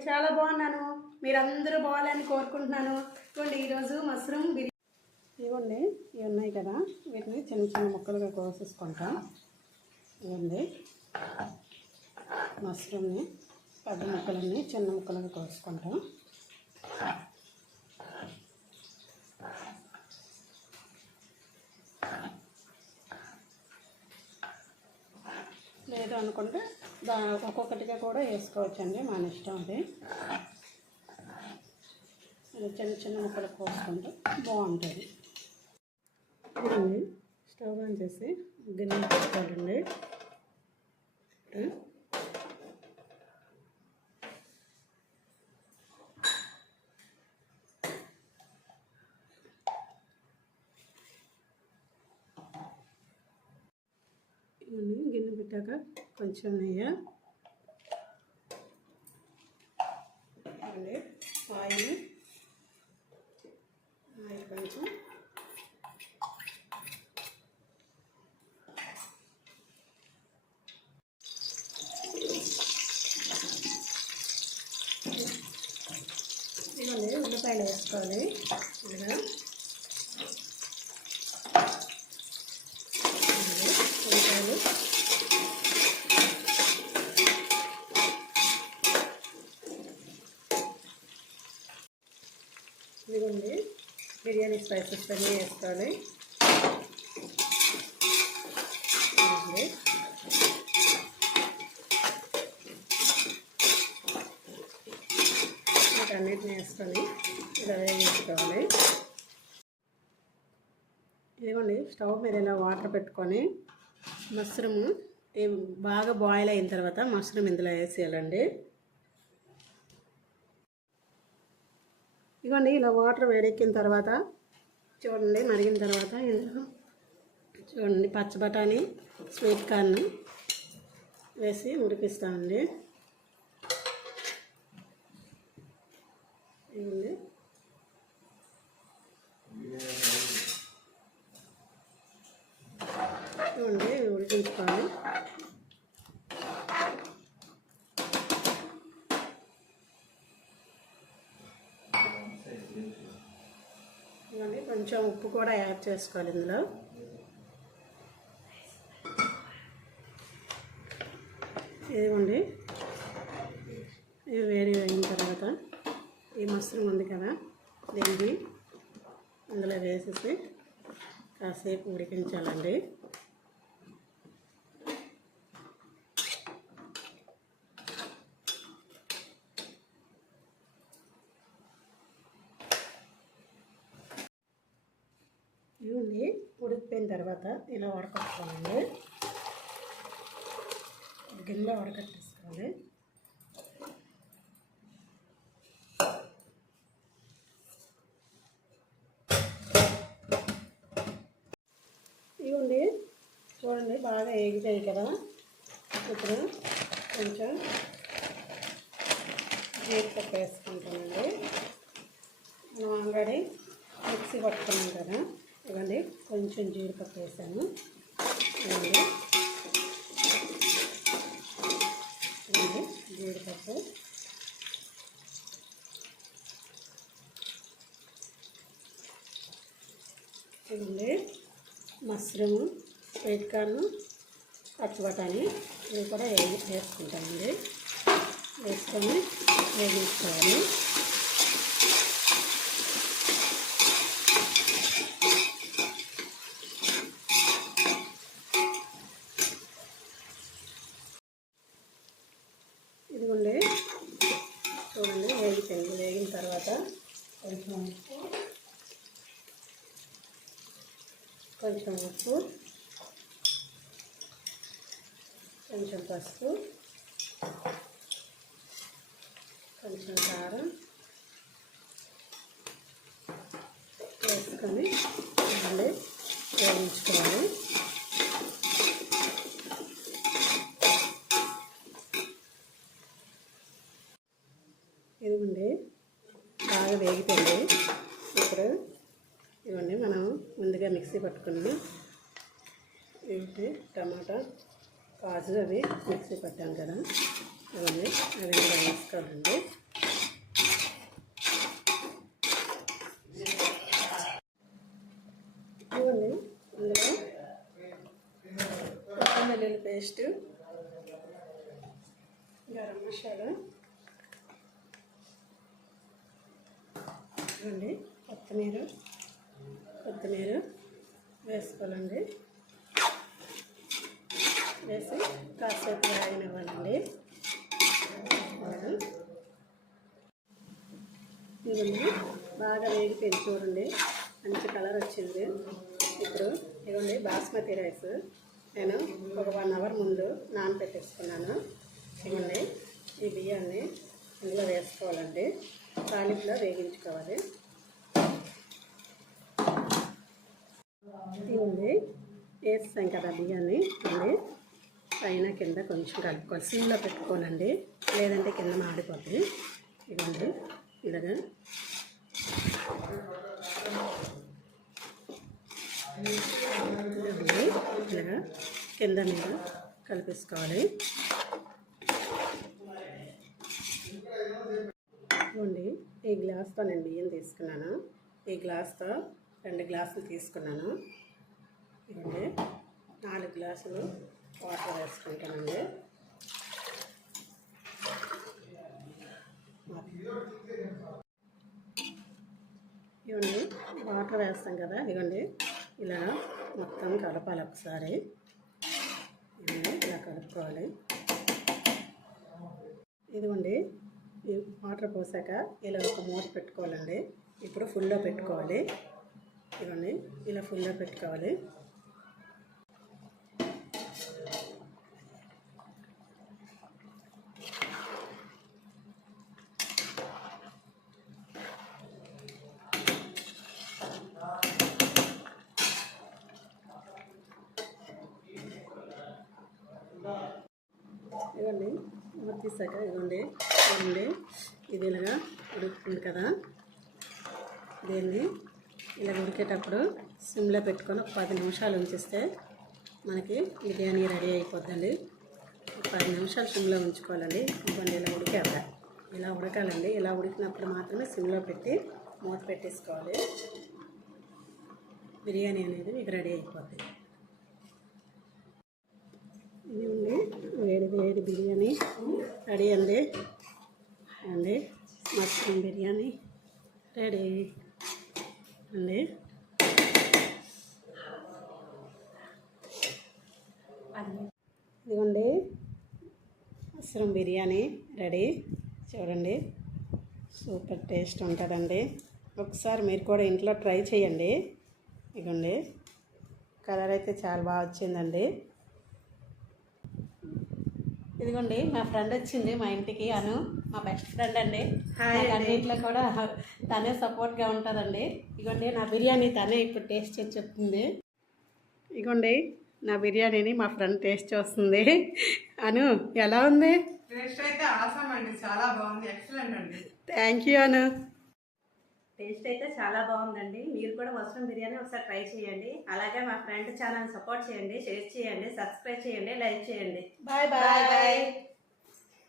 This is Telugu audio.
నేను చాలా బాగున్నాను. మీరందరూ బాగాలని కోరుకుంటున్నాను. ఇవ్వండి ఈరోజు మష్రూమ్ బిర్యానీ. ఇవ్వండి ఇవి ఉన్నాయి కదా, వీటిని చిన్న చిన్న ముక్కలుగా కోసేసుకుంటాం. ఇవ్వండి మష్రూమ్ని పెద్ద ముక్కలన్నీ చిన్న ముక్కలుగా కోసుకుంటాం. లేదు అనుకుంటే ఒక్కొక్కటిగా కూడా వేసుకోవచ్చండి, మన ఇష్టం. అది చిన్న చిన్న ముక్కలు కోసుకుంటే బాగుంటుంది. స్టవ్ ఆన్ చేసి గిన్నె పెట్టుకోవాలండి. గిన్నె పెట్టాక కొంచెం నెయ్యి, ఆయిల్ కొంచెం, ఇవన్నీ ఉల్లిపాయలు వేసుకోవాలి. ఇలా ఉల్లిపాయలు ఇదిగోండి బిర్యానీ స్పైసెస్ అన్నీ వేసుకోవాలి. వీటన్నిటిని వేసుకొని ఇలా వేయించుకోవాలి. ఇదిగోండి స్టవ్ మీద ఇలా వాటర్ పెట్టుకొని మష్రూమ్ బాగా బాయిల్ అయిన తర్వాత మష్రూమ్ ఇందులో వేసేయాలండి. ఇదిగోండి ఇలా వాటర్ వేడెక్కిన తర్వాత చూడండి, మరిగిన తర్వాత ఇందులో చూడండి పచ్చి బఠానీ, స్వీట్ కార్న్ వేసి ఉడికిస్తామండి. ఇవ్వండి చూడండి ఉడికించుకోవాలి. ఇవ్వండి కొంచెం ఉప్పు కూడా యాడ్ చేసుకోవాలి ఇందులో. ఇదిగోండి ఇది వేడి అయిన తర్వాత ఈ మష్రూమ్ ఉంది కదా, దీన్ని ఇందులో వేసేసి కాసేపు ఉడికించాలండి. ఇవన్నీ ఉడికిపోయిన తర్వాత ఇలా వడకట్టుకోవాలండి. గిన్నెలో వడకట్టేసుకోవాలి. ఇవ్వండి చూడండి బాగా ఎగిపోయాయి కదా. ఇప్పుడు కొంచెం జీడిపప్పు వేసుకుంటామండి. మనం ఆల్రెడీ మిక్సీ పట్టుకున్నాం కదా. ఇవ్వండి కొంచెం జీడిపప్పు వేసాను. ఇవ్వండి జీడిపప్పు, ఇవ్వండి మష్రూమ్, స్వీట్ కార్న్, పచ్చి బఠానీ ఇవి కూడా వేసుకుంటామండి. వేసుకొని వేగించుకోవాలి. ఇదిగోండి చూడండి వేగిపోయింది. వేగిన తర్వాత కొంచెం ఉప్పు, కొంచెం పసుపు, కొంచెం కారం వేసుకొని మళ్ళీ వేయించుకోవాలి. ఇదిగోండి బాగా వేగిపోయింది. ఇప్పుడు ఇవన్నీ మనం ముందుగా మిక్సీ పట్టుకుని ఏంటి టమాటా, కాజు అవి మిక్సీ పట్టాం కదా, అవన్నీ అవి వేసుకోవాలండి. నిమిషాలు అండి. కొత్తిమీర వేసుకోవాలండి. వేసి కాసేపు వేగనివ్వాలండి. ఇవన్నీ బాగా వేగిపోయింది చూడండి, మంచి కలర్ వచ్చింది. ఇప్పుడు ఇవ్వండి బాస్మతి రైస్ నేను ఒక 1 అవర్ ముందు నానబెట్టేసుకున్నాను. ఇవ్వండి ఈ బియ్యాన్ని ఇందులో వేసుకోవాలండి. తాలింపులో వేగించుకోవాలి. ఇవ్వండి వేస్తాం కదా బియ్యాన్ని, ఇవ్వండి పైన కింద కొంచెం కలుపుకోవాలి. సిమ్లో పెట్టుకోనండి, లేదంటే కింద మాడిపోతుంది. ఇవ్వండి ఇలాగా ఇలాగా కింద మీద కలిపేసుకోవాలి. ఇవ్వండి ఈ గ్లాస్తో నేను బియ్యం తీసుకున్నాను. ఈ గ్లాస్తో 2 గ్లాసులు తీసుకున్నాను. ఇవ్వండి 4 గ్లాసులు వాటర్ వేసుకుంటానండి. ఇవ్వండి వాటర్ వేస్తాం కదా, ఇవ్వండి ఇలా మొత్తం కలపాలి ఒకసారి. ఇవ్వండి ఇలా కలుపుకోవాలి. ఇదిగోండి ఈ వాటర్ పోసాక ఇలా ఒక మూత పెట్టుకోవాలండి. ఇప్పుడు ఫుల్లో పెట్టుకోవాలి. ఇవ్వండి ఇలా ఫుల్లో పెట్టుకోవాలి. ఇవ్వండి తీసాక ఇవ్వండి ఇది ఇలాగా ఉడుకుతుంది కదా, దీన్ని ఇలా ఉడికేటప్పుడు సిమ్లో పెట్టుకొని ఒక 10 నిమిషాలు ఉంచిస్తే మనకి బిర్యానీ రెడీ అయిపోద్దండి. 10 నిమిషాలు సిమ్లో ఉంచుకోవాలండి. ఇవ్వండి ఇలా ఉడికాక ఇలా ఉడకాలండి. ఇలా ఉడికినప్పుడు మాత్రమే సిమ్లో పెట్టి మూత పెట్టేసుకోవాలి. బిర్యానీ అనేది మీకు రెడీ అయిపోద్ది. ఇది ఉంది వేడి బిర్యానీ రెడీ అండి. మష్రూమ్ బిర్యానీ రెడీ అండి. ఇదిగోండి మష్రూమ్ బిర్యానీ రెడీ. చూడండి సూపర్ టేస్ట్ ఉంటుందండి. ఒకసారి మీరు కూడా ఇంట్లో ట్రై చేయండి. ఇదిగోండి కలర్ అయితే చాలా బాగా వచ్చిందండి. ఇదిగోండి మా ఫ్రెండ్ వచ్చింది మా ఇంటికి, అను మా బెస్ట్ ఫ్రెండ్ అండి. అన్నింటిలో కూడా తనే సపోర్ట్గా ఉంటుందండి. ఇదిగోండి నా బిర్యానీ తనే ఇప్పుడు టేస్ట్ చేసి చెప్తుంది. ఇదిగోండి నా బిర్యానీని మా ఫ్రెండ్ టేస్ట్ చేస్తుంది. అను ఎలా ఉంది? టేస్ట్ అయితే ఆసమ్ అండి, చాలా బాగుంది, ఎక్సలెంట్ అండి. Thank you Anu. టేస్ట్ అయితే చాలా బాగుందండి. మీరు కూడా మష్రూమ్ బిర్యానీ ఒకసారి ట్రై చేయండి. అలాగే మా ఫ్రెండ్ ఛానల్ సపోర్ట్ చేయండి, షేర్ చేయండి, సబ్స్క్రైబ్ చేయండి, లైక్ చేయండి. Bye bye.